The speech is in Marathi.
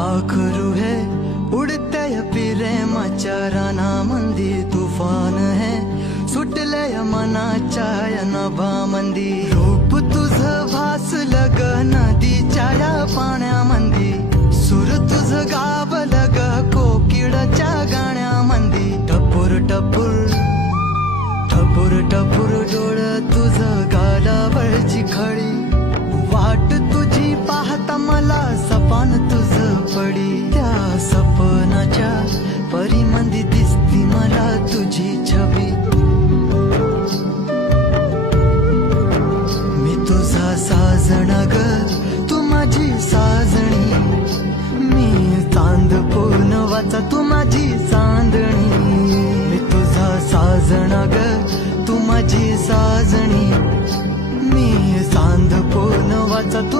पाखरू है उडते प्रेमाच्या रानामंदी तुफान है सुटले मनाच्या या नभामंदी रूप तुझं भासलं ग